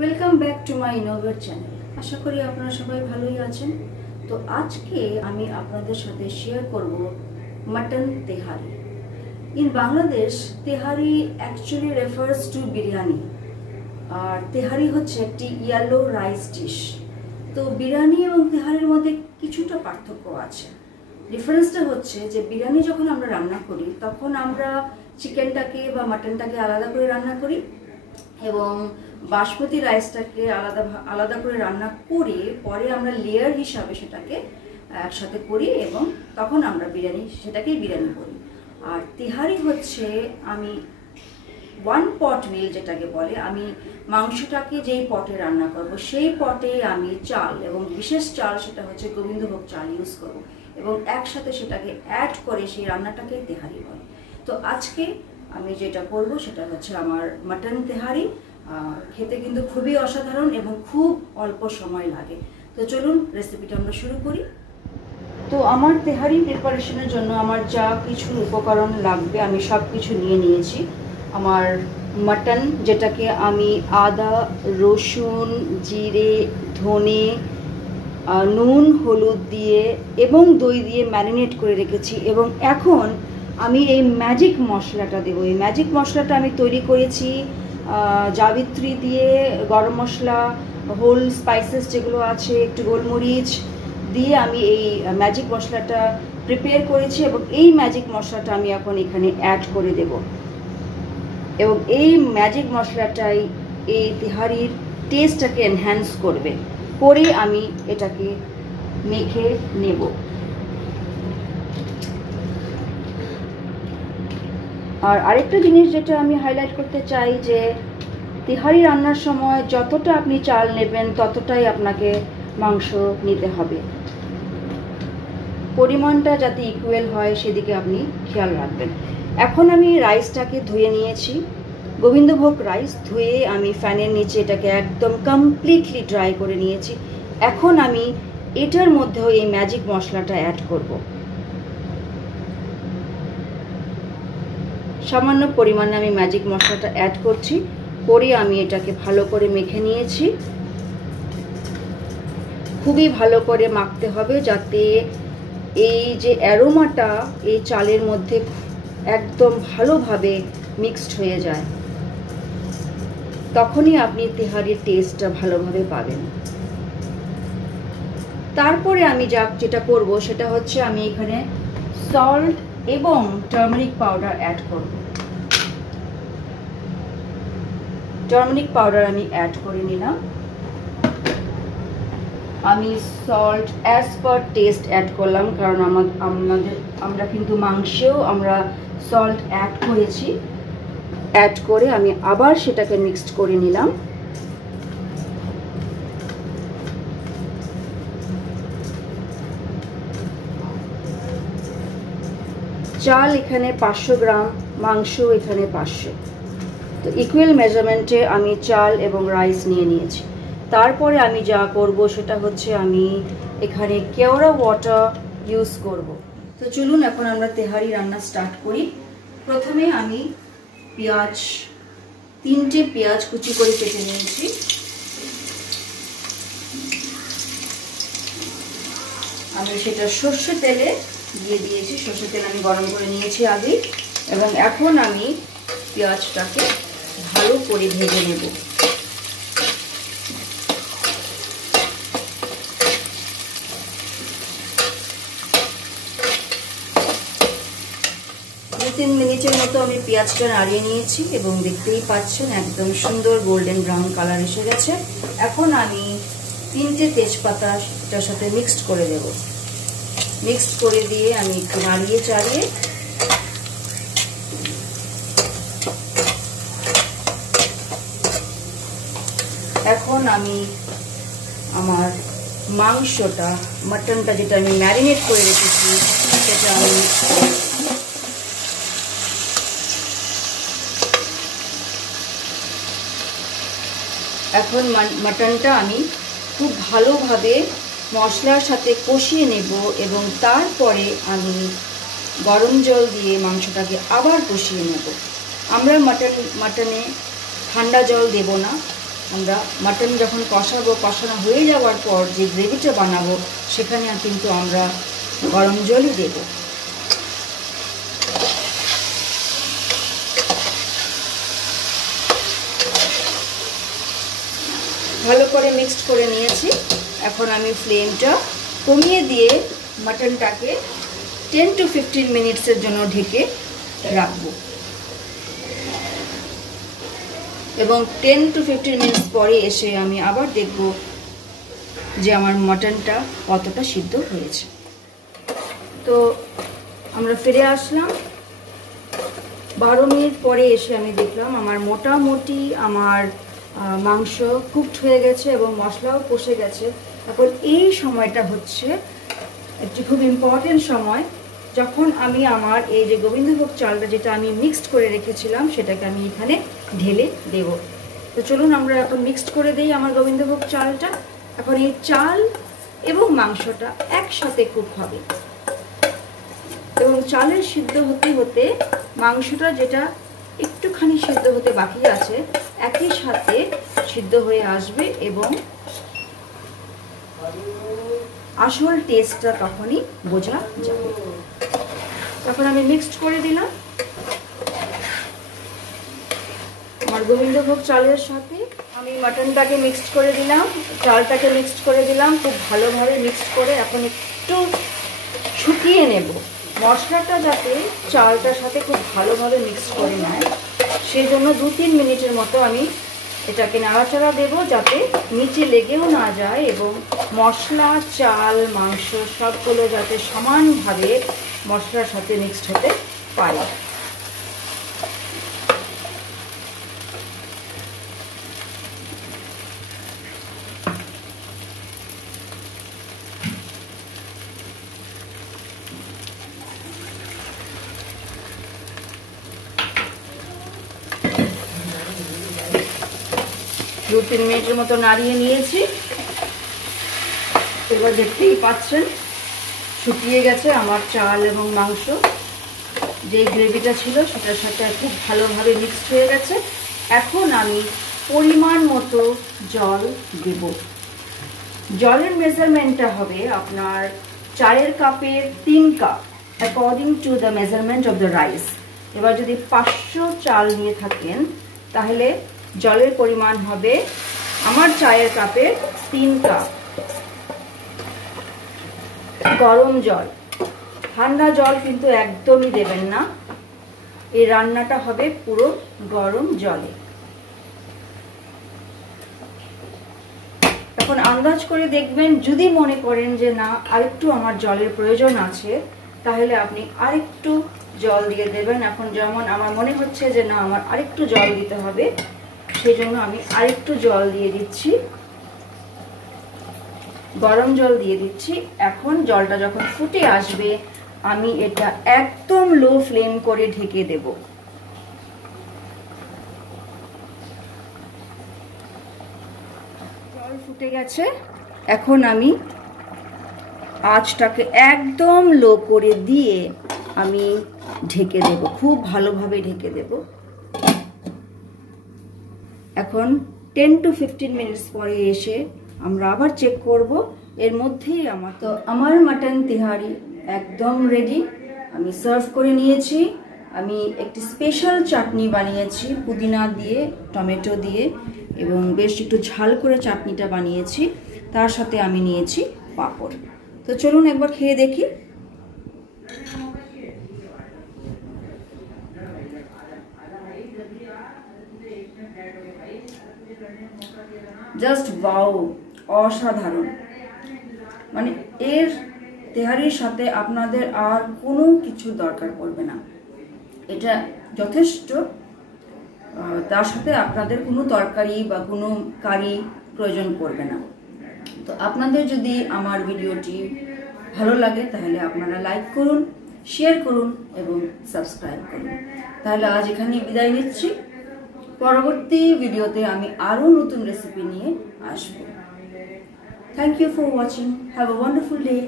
Welcome back to my innovate channel. আশা করি আপনারা সবাই ভালোই আছেন। তো আজকে আমি আপনাদের সাথে শেয়ার করব mutton tehari. In Bangladesh tehari actually refers to biryani, আর তেহারি হচ্ছে একটি ইয়েলো রাইস ডিশ। তো বিরিয়ানি এবং তেহারির মধ্যে কিছুটা পার্থক্য আছে। ডিফারেন্সটা হচ্ছে যে বিরিয়ানি যখন আমরা রান্না করি তখন আমরা চিকেনটাকে বা মাটনটাকে আলাদা করে রান্না করি এবং বাসমতি রাইসটাকে আলাদা করে রান্না করে পরে আমরা লেয়ার হিসাবে সেটাকে একসাথে করি এবং তখন আমরা সেটাকেই বিরিয়ানি করি। আর তেহারি হচ্ছে আমি ওয়ান পট মিল যেটাকে বলে, আমি মাংসটাকে যেই পটে রান্না করব সেই পটে আমি চাল এবং বিশেষ চাল, সেটা হচ্ছে গোবিন্দভোগ চাল ইউজ করব এবং একসাথে সেটাকে অ্যাড করে সেই রান্নাটাকে তেহারি বলে। তো আজকে আমি যেটা করব সেটা হচ্ছে আমার মাটন তেহারি। খেতে কিন্তু খুবই অসাধারণ এবং খুব অল্প সময় লাগে। তো চলুন রেসিপিটা আমরা শুরু করি। তো আমার তেহারি প্রিপারেশনের জন্য আমার যা কিছু উপকরণ লাগবে আমি সব কিছু নিয়ে নিয়েছি। আমার মাটন, যেটাকে আমি আদা, রসুন, জিরে, ধনে, নুন, হলুদ দিয়ে এবং দই দিয়ে ম্যারিনেট করে রেখেছি এবং এখন আমি এই ম্যাজিক মশলাটা দেবো। এই ম্যাজিক মশলাটা আমি তৈরি করেছি জাবিত্রী দিয়ে, গরম মশলা, হোল স্পাইসেস যেগুলো আছে, একটু গোলমরিচ দিয়ে আমি এই ম্যাজিক মশলাটা প্রিপেয়ার করেছি এবং এই ম্যাজিক মশলাটা আমি এখন এখানে অ্যাড করে দেব এবং এই ম্যাজিক মশলাটাই এই তেহারির টেস্টটাকে এনহ্যান্স করবে। করে আমি এটাকে মেখে নেব। আর আরেকটা জিনিস যেটা আমি হাইলাইট করতে চাই যে তেহারি রান্নার সময় যতটা আপনি চাল নেবেন ততটাই আপনাকে মাংস নিতে হবে। পরিমাণটা যাতে ইকুয়াল হয় সেদিকে আপনি খেয়াল রাখবেন। এখন আমি রাইসটাকে ধুয়ে নিয়েছি, গোবিন্দভোগ রাইস ধুয়ে আমি ফ্যানের নিচে এটাকে একদম কমপ্লিটলি ড্রাই করে নিয়েছি। এখন আমি এটার মধ্যেও এই ম্যাজিক মশলাটা অ্যাড করব। সামান্য পরিমাণে আমি ম্যাজিক মশলাটা অ্যাড করছি, করে আমি এটাকে ভালো করে মেখে নিয়েছি। খুবই ভালো করে মাখতে হবে যাতে এই যে অ্যারোমাটা এই চালের মধ্যে একদম ভালোভাবে মিক্সড হয়ে যায়, তখনই আপনি তেহারির টেস্টটা ভালোভাবে পাবেন। তারপরে আমি যেটা করব সেটা হচ্ছে আমি এখানে সল্ট এবং টার্মারিক পাউডার অ্যাড করব। টার্মারিক পাউডার আমি অ্যাড করে নিলাম। আমি salt as per taste add করলাম, কারণ আমরা কিন্তু মাংসেও আমরা সল্ট অ্যাড করেছি। অ্যাড করে আমি আবার সেটাকে মিক্সড করে নিলাম। চাল এখানে 500 গ্রাম, মাংস এখানে 500। তো ইকুয়াল মেজারমেন্টে আমি চাল এবং রাইস নিয়ে নিয়েছি। তারপরে আমি যা করব সেটা হচ্ছে আমি এখানে কেওড়া ওয়াটার ইউজ করব। তো চলুন এখন আমরা তেহারি রান্না স্টার্ট করি। প্রথমে আমি তিনটে পেঁয়াজ কুচি করে কেটে নিয়েছি। আমি সেটা সর্ষে তেলে দিয়ে দিয়েছি। সর্ষে তেল আমি গরম করে নিয়েছি আগে এবং এখন আমি পেঁয়াজটাকে ভালো করে ভেজে নেব। তিন মিনিটের মতো আমি পেঁয়াজটা নাড়িয়ে নিয়েছি এবং দেখতেই পাচ্ছেন একদম সুন্দর গোল্ডেন ব্রাউন কালার এসে গেছে। এখন আমি 3টে তেজপাতা এটার সাথে মিক্সড করে দেব। মিক্সড করে দিয়ে আমি একটু নাড়িয়ে চাড়িয়ে এখন আমি আমার মাংসটা, মাটনটা যেটা আমি ম্যারিনেট করে রেখেছি সেটা আমি এখন মাটনটা আমি খুব ভালোভাবে মশলার সাথে কষিয়ে নেব এবং তারপরে আমি গরম জল দিয়ে মাংসটাকে আবার কষিয়ে নেব। আমরা মাটনে ঠান্ডা জল দেব না, আমরা মাটন যখন কষানো হয়ে যাওয়ার পর যে গ্রেভিটা বানাবো সেখানে কিন্তু আমরা গরম জলই দেব। ভালো করে মিক্সড করে নিয়েছি। এখন আমি ফ্লেমটা কমিয়ে দিয়ে মাটনটাকে 10 to 15 মিনিটসের জন্য ঢেকে রাখবো এবং 10 to 15 মিনিটস পরে এসে আমি আবার দেখব যে আমার মাটনটা কতটা সিদ্ধ হয়েছে। তো আমরা ফিরে আসলাম 12 মিনিট পরে এসে আমি দেখলাম আমার মোটামুটি আমার মাংস কুকড হয়ে গেছে এবং মশলাও কষে গেছে। এখন এই সময়টা হচ্ছে একটি খুব ইম্পর্টেন্ট সময়, যখন আমি আমার এই যে গোবিন্দভোগ চালটা যেটা আমি মিক্সড করে রেখেছিলাম সেটাকে আমি এখানে ঢেলে দেব। তো চলুন আমরা এখন মিক্সড করে দিই আমার গোবিন্দভোগ চালটা। এখন এই চাল এবং মাংসটা একসাথে কুক হবে এবং চালের সিদ্ধ হতে হতে মাংসটা যেটা একটুখানি সিদ্ধ হতে বাকি আছে একই সাথে সিদ্ধ হয়ে আসবে এবং আসল টেস্টটা তখনই বোঝা যাবে। তখন আমি মিক্সড করে দিলাম আমার গোবিন্দভোগ চালের সাথে। আমি মাটনটাকে মিক্সড করে দিলাম, চালটাকে মিক্সড করে দিলাম, খুব ভালোভাবে মিক্সড করে এখন একটু শুকিয়ে নেব। মশলাটা যাতে চালটার সাথে খুব ভালোভাবে মিক্সড করে নেয় সেই জন্য 2-3 মিনিটের মতো আমি এটাকে নাড়াচাড়া দেব যাতে নিচে লেগেও না যায় এবং মশলা, চাল, মাংস সবগুলো যাতে সমানভাবে মশলার সাথে মিক্সড হতে পারে। দু 3 মিনিটের মতো নাড়িয়ে নিয়েছি। এবার দেখতেই পাচ্ছেন শুকিয়ে গেছে আমার চাল এবং মাংস। যে গ্রেভিটা ছিল সেটার সাথে খুব ভালোভাবে মিক্সড হয়ে গেছে। এখন আমি পরিমাণ মতো জল দেব। জলের মেজারমেন্টটা হবে আপনার চায়ের কাপের 3 cup according to the measurement of the rice. এবার যদি 500 চাল নিয়ে থাকেন তাহলে জলের পরিমাণ হবে আমার চায়ের কাপের 3 কাপ। গরম জল, ঠান্ডা জল কিন্তু একদমই দেবেন না। এই রান্নাটা হবে পুরো গরম জলে। এখন আন্দাজ করে দেখবেন, যদি মনে করেন যে না আরেকটু আমার জলের প্রয়োজন আছে তাহলে আপনি আরেকটু জল দিয়ে দেবেন। এখন যেমন আমার মনে হচ্ছে যে না আমার আরেকটু জল দিতে হবে, সেই জন্য আমি আরেকটু জল দিয়ে দিচ্ছি, গরম জল দিয়ে দিচ্ছি। এখন জলটা যখন ফুটে আসবে আমি এটা একদম লো ফ্লেম করে ঢেকে দেব। জল ফুটে গেছে, এখন আমি আঁচটাকে একদম লো করে দিয়ে আমি ঢেকে দেব, খুব ভালোভাবে ঢেকে দেব। এখন 10 to 15 মিনিটস পরে এসে আমরা আবার চেক করব। এর মধ্যেই আমার মাটন তিহারি একদম রেডি। আমি সার্ভ করে নিয়েছি। আমি একটি স্পেশাল চাটনি বানিয়েছি পুদিনা দিয়ে, টমেটো দিয়ে এবং বেশ একটু ঝাল করে চাটনিটা বানিয়েছি। তার সাথে আমি নিয়েছি পাঁপড়। তো চলুন একবার খেয়ে দেখি। জাস্ট ওয়াও, অসাধারণ। মানে এর তেহারির সাথে আপনাদের আর কোনো কিছু দরকার পড়বে না, এটা যথেষ্ট। তার সাথে আপনাদের কোনো তরকারি বা কোনো কারি প্রয়োজন পড়বে না। তো আপনাদের যদি আমার ভিডিওটি ভালো লাগে তাহলে আপনারা লাইক করুন, শেয়ার করুন এবং সাবস্ক্রাইব করুন। তাহলে আজ এখানেই বিদায় নিচ্ছি। পরবর্তী ভিডিওতে আমি আরও নতুন রেসিপি নিয়ে আসবো। Thank you for watching. Have a wonderful day.